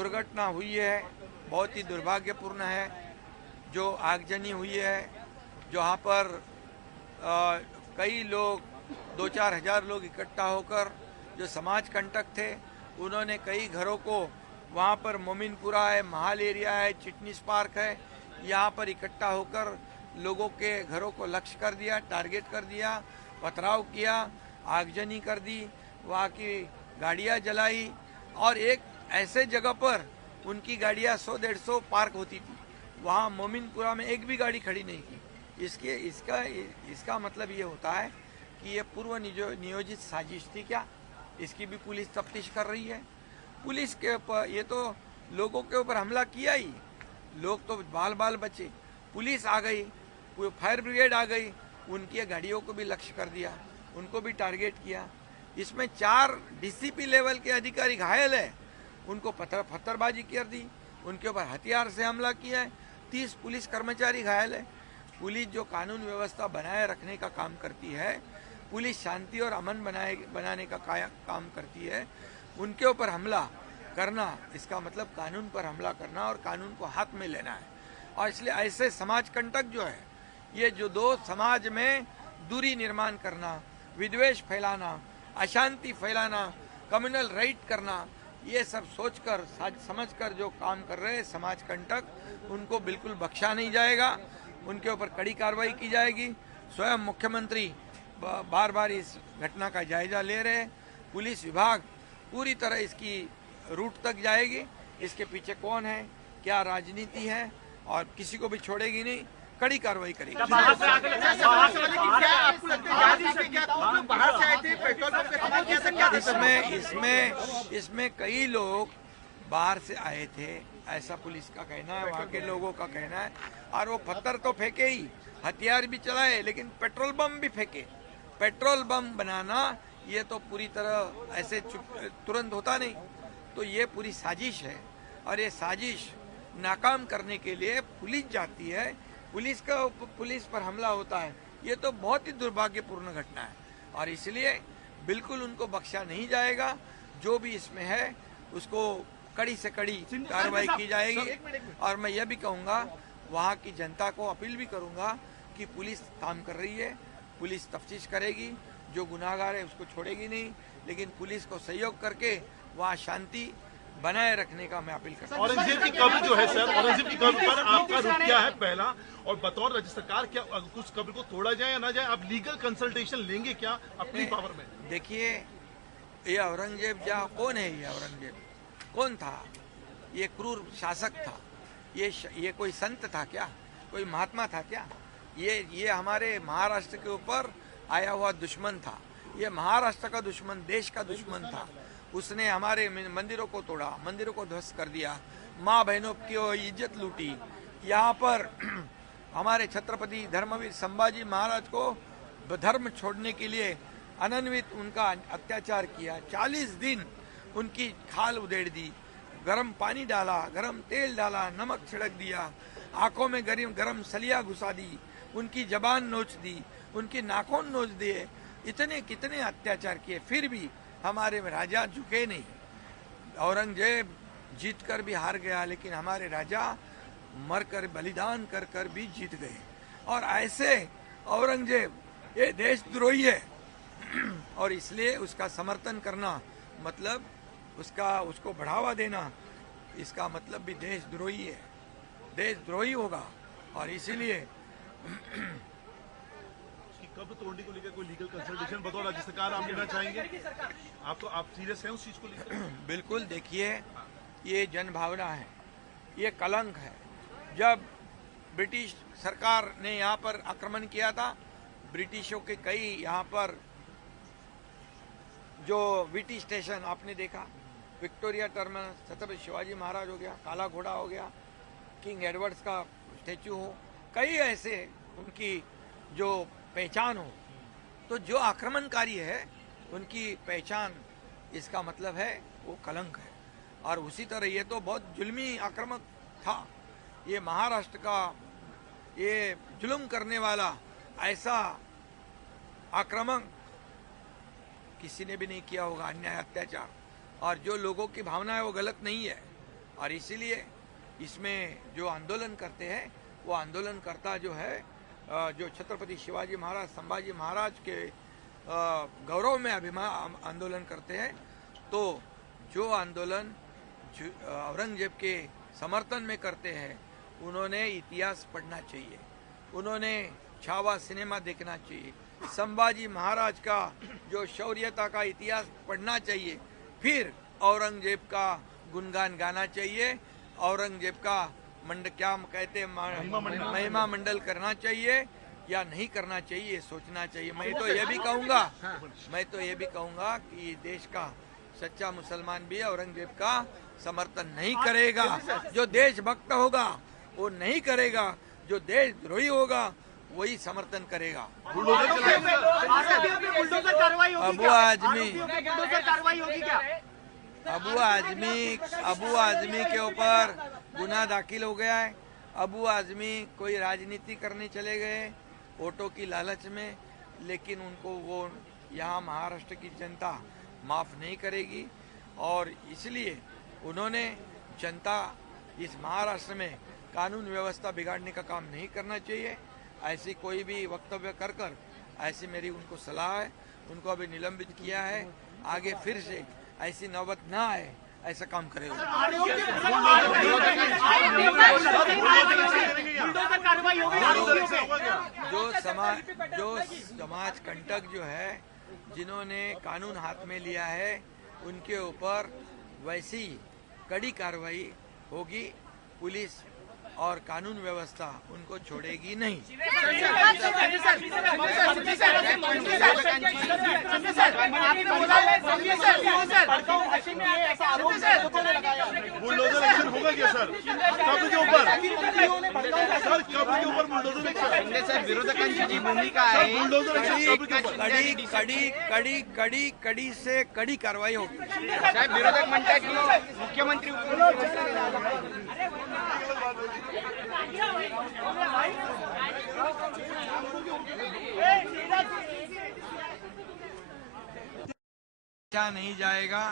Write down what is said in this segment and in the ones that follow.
दुर्घटना हुई है बहुत ही दुर्भाग्यपूर्ण है। जो आगजनी हुई है, जहाँ पर कई लोग 2-4 हज़ार लोग इकट्ठा होकर जो समाज कंटक थे, उन्होंने कई घरों को वहाँ पर मोमिनपुरा है, महाल एरिया है, चिटनीस पार्क है, यहाँ पर इकट्ठा होकर लोगों के घरों को लक्ष्य कर दिया, टारगेट कर दिया, पथराव किया, आगजनी कर दी, वहाँ की गाड़ियाँ जलाई और एक ऐसे जगह पर उनकी गाड़ियाँ 100-150 पार्क होती थी, वहाँ मोमिनपुरा में एक भी गाड़ी खड़ी नहीं की। इसका मतलब ये होता है कि ये पूर्व नियोजित साजिश थी क्या? इसकी भी पुलिस तफ्तीश कर रही है। पुलिस के ऊपर ये तो लोगों के ऊपर हमला किया ही, लोग तो बाल बाल बचे। पुलिस आ गई, फायर ब्रिगेड आ गई, उनकी गाड़ियों को भी लक्ष्य कर दिया, उनको भी टारगेट किया। इसमें 4 डीसीपी लेवल के अधिकारी घायल है, उनको पत्थरबाजी कर दी, उनके ऊपर हथियार से हमला किया है। 30 पुलिस कर्मचारी घायल है। पुलिस जो कानून व्यवस्था बनाए रखने का काम करती है, पुलिस शांति और अमन बनाने का काम करती है, उनके ऊपर हमला करना, इसका मतलब कानून पर हमला करना और कानून को हाथ में लेना है। और इसलिए ऐसे समाज कंटक जो है, ये जो दो समाज में दूरी निर्माण करना, विद्वेष फैलाना, अशांति फैलाना, कम्युनल राइट करना, ये सब सोचकर समझकर जो काम कर रहे हैं समाज कंटक, उनको बिल्कुल बख्शा नहीं जाएगा। उनके ऊपर कड़ी कार्रवाई की जाएगी। स्वयं मुख्यमंत्री बार बार इस घटना का जायजा ले रहे हैं। पुलिस विभाग पूरी तरह इसकी रूट तक जाएगी, इसके पीछे कौन है, क्या राजनीति है, और किसी को भी छोड़ेगी नहीं, कड़ी कार्रवाई करेगी। इसमें कई लोग बाहर से आए थे, ऐसा पुलिस का कहना है, वहाँ के लोगों का कहना है। और वो पत्थर तो फेंके ही, हथियार भी चलाए, लेकिन पेट्रोल बम भी फेंके। पेट्रोल बम बनाना ये तो पूरी तरह ऐसे तुरंत होता नहीं, तो ये पूरी साजिश है। और ये साजिश नाकाम करने के लिए पुलिस जाती है, पुलिस पर हमला होता है। ये तो बहुत ही दुर्भाग्यपूर्ण घटना है और इसलिए बिल्कुल उनको बख्शा नहीं जाएगा। जो भी इसमें है उसको कड़ी से कड़ी कार्रवाई की जाएगी। और मैं यह भी कहूँगा, वहाँ की जनता को अपील भी करूँगा कि पुलिस काम कर रही है, पुलिस तफ्तीश करेगी, जो गुनाहगार है उसको छोड़ेगी नहीं, लेकिन पुलिस को सहयोग करके वहाँ शांति बनाए रखने का मैं अपील करता हूँ। औरंगजेब की कब्र जो है सर, औरंगजेब की कब्र पर आपका रुख क्या है पहला, और बतौर राज्य सरकार क्या कुछ कब्र को तोड़ा जाए या ना जाए, आप लीगल कंसल्टेशन लेंगे क्या अपनी पावर में? देखिए, ये औरंगजेब कौन है? ये औरंगजेब कौन था? ये क्रूर शासक था। ये कोई संत था क्या? कोई महात्मा था क्या? ये हमारे महाराष्ट्र के ऊपर आया हुआ दुश्मन था। ये महाराष्ट्र का दुश्मन, देश का दुश्मन था। उसने हमारे मंदिरों को तोड़ा, मंदिरों को ध्वस्त कर दिया, माँ बहनों की इज्जत लूटी। यहाँ पर हमारे छत्रपति धर्मवीर संभाजी महाराज को धर्म छोड़ने के लिए अनन्वित उनका अत्याचार किया। 40 दिन उनकी खाल उधेड़ दी, गरम पानी डाला, गरम तेल डाला, नमक छिड़क दिया, आंखों में गरम सलिया घुसा दी, उनकी जबान नोच दी, उनके नाखून नोच दिए। इतने कितने अत्याचार किए, फिर भी हमारे राजा झुके नहीं। औरंगजेब जीत कर भी हार गया, लेकिन हमारे राजा मरकर बलिदान कर कर भी जीत गए। और ऐसे औरंगजेब ये देशद्रोही है और इसलिए उसका समर्थन करना मतलब उसको बढ़ावा देना, इसका मतलब भी देशद्रोही है, देशद्रोही होगा। और इसीलिए कब्र तोड़ने को लेकर कोई लीगल कंसल्टेशन बतौर राज्य सरकार आप लेना चाहेंगे? आप सीरियस हैं उस चीज को लेकर? बिल्कुल। देखिए, ये जनभावना है, ये कलंक है। जब ब्रिटिश सरकार ने यहाँ पर आक्रमण किया था, ब्रिटिशों के कई यहाँ पर जो वीटी स्टेशन आपने देखा, विक्टोरिया टर्मिनस, छत्रपति शिवाजी महाराज हो गया, काला घोड़ा हो गया, किंग एडवर्ड्स का स्टैचू हो, कई ऐसे उनकी जो पहचान हो, तो जो आक्रमणकारी है उनकी पहचान, इसका मतलब है वो कलंक है। और उसी तरह ये तो बहुत जुल्मी आक्रमक था। ये महाराष्ट्र का ये जुल्म करने वाला ऐसा आक्रमण किसी ने भी नहीं किया होगा, अन्याय अत्याचार। और जो लोगों की भावना है वो गलत नहीं है, और इसीलिए इसमें जो आंदोलन करते हैं वो आंदोलनकर्ता जो है जो छत्रपति शिवाजी महाराज संभाजी महाराज के गौरव में अभिमान आंदोलन करते हैं, तो जो आंदोलन औरंगजेब के समर्थन में करते हैं उन्होंने इतिहास पढ़ना चाहिए, उन्होंने छावा सिनेमा देखना चाहिए, संभाजी महाराज का जो शौर्यता का इतिहास पढ़ना चाहिए, फिर औरंगजेब का गुणगान गाना चाहिए, औरंगजेब का क्या कहते महिमा मंडल करना चाहिए या नहीं करना चाहिए, सोचना चाहिए। मैं तो ये भी कहूँगा कि देश का सच्चा मुसलमान भी औरंगजेब का समर्थन नहीं करेगा। जो देशभक्त होगा वो नहीं करेगा, जो देशद्रोही होगा वही समर्थन करेगा। अबू आजमी के ऊपर गुनाह दाखिल हो गया है। अबू आजमी कोई राजनीति करने चले गए वोटों की लालच में, लेकिन उनको वो यहाँ महाराष्ट्र की जनता माफ नहीं करेगी और इसलिए उन्होंने जनता इस महाराष्ट्र में कानून व्यवस्था बिगाड़ने का काम नहीं करना चाहिए। ऐसी कोई भी वक्तव्य कर ऐसी मेरी उनको सलाह है। उनको अभी निलंबित किया है, आगे फिर से ऐसी नौबत ना आए ऐसा काम करेगा। जो समाज कंटक जो है, जिन्होंने कानून हाथ में लिया है, उनके ऊपर वैसी कड़ी कार्रवाई होगी। पुलिस और कानून व्यवस्था उनको छोड़ेगी नहीं। बुलडोजर एक्शन होगा क्या सर? कब्र के ऊपर सर, कब्र के ऊपर बुलडोजर एक्शन। सर, विरोधकांची जी भूमिका आहे, बुलडोजर एक्शन कब्र के ऊपर कड़ी से कड़ी कार्रवाई होगी। साहेब विरोधक म्हणतात की मुख्यमंत्री नहीं जाएगा।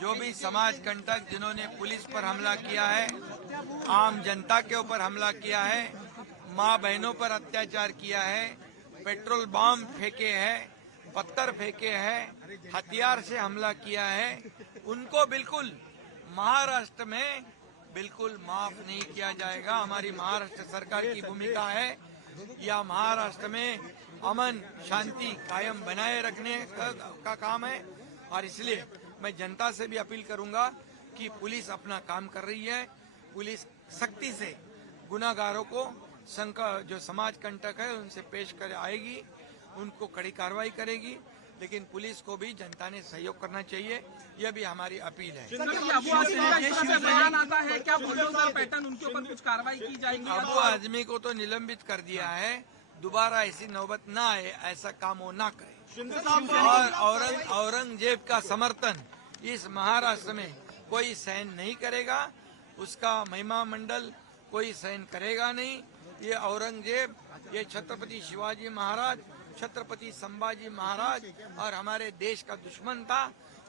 जो भी समाज कंटक जिन्होंने पुलिस पर हमला किया है, आम जनता के ऊपर हमला किया है, माँ बहनों पर अत्याचार किया है, पेट्रोल बम फेंके हैं, पत्थर फेंके हैं, हथियार से हमला किया है, उनको बिल्कुल महाराष्ट्र में बिल्कुल माफ नहीं किया जाएगा। हमारी महाराष्ट्र सरकार की भूमिका है या महाराष्ट्र में अमन शांति कायम बनाए रखने का काम है और इसलिए मैं जनता से भी अपील करूंगा कि पुलिस अपना काम कर रही है। पुलिस सख्ती से गुनाहगारों को जो समाज कंटक है उनसे पेश कर आएगी, उनको कड़ी कार्रवाई करेगी, लेकिन पुलिस को भी जनता ने सहयोग करना चाहिए, यह भी हमारी अपील है। पैटर्न उनके ऊपर कुछ कार्रवाई की जाएगी। अबू आजमी को तो निलंबित कर दिया है, दोबारा ऐसी नौबत ना आए, ऐसा काम वो ना करे। और औरंगजेब का समर्थन इस महाराष्ट्र में कोई सहन नहीं करेगा, उसका महिमा मंडल कोई सहन करेगा नहीं। ये औरंगजेब, ये छत्रपति शिवाजी महाराज, छत्रपति संभाजी महाराज और हमारे देश का दुश्मन था,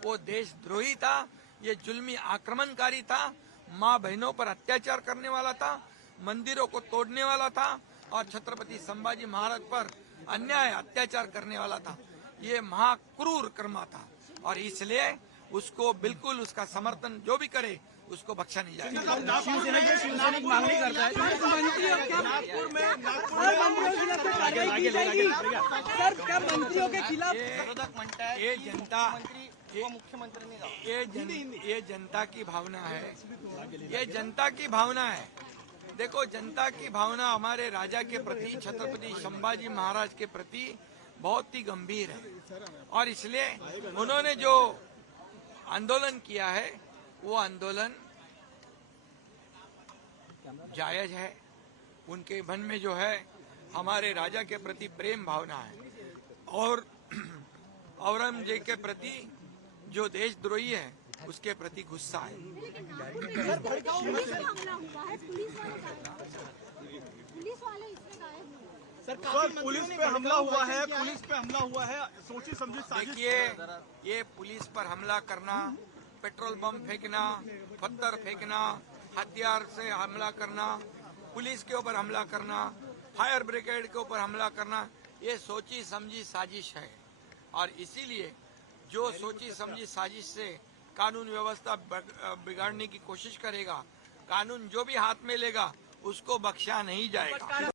वो देशद्रोही था, ये जुल्मी आक्रमणकारी था, माँ बहनों पर अत्याचार करने वाला था, मंदिरों को तोड़ने वाला था और छत्रपति संभाजी महाराज पर अन्याय अत्याचार करने वाला था। ये महाक्रूर कर्मा था और इसलिए उसको बिल्कुल उसका समर्थन जो भी करे उसको बख्शा नहीं जाएगा। शिवसैनिक मांगनी करता है मंत्रियों के खिलाफ। ये जनता की भावना है, ये जनता की भावना है। देखो, जनता की भावना हमारे राजा के प्रति, छत्रपति संभाजी महाराज के प्रति बहुत ही गंभीर है और इसलिए उन्होंने जो आंदोलन किया है वो आंदोलन जायज है। उनके मन में जो है हमारे राजा के प्रति प्रेम भावना है और औरंगजेब के प्रति जो देशद्रोही है उसके प्रति गुस्सा है। पुलिस पे हमला हुआ है, पुलिस पे हमला हुआ है, सोची समझी साजिश। देखिए, ये पुलिस पर हमला करना पेट्रोल बम फेंकना, पत्थर फेंकना, हथियार से हमला करना, पुलिस के ऊपर हमला करना, फायर ब्रिगेड के ऊपर हमला करना, ये सोची समझी साजिश है। और इसीलिए जो सोची समझी साजिश से कानून व्यवस्था बिगाड़ने की कोशिश करेगा, कानून जो भी हाथ में लेगा उसको बख्शा नहीं जाएगा।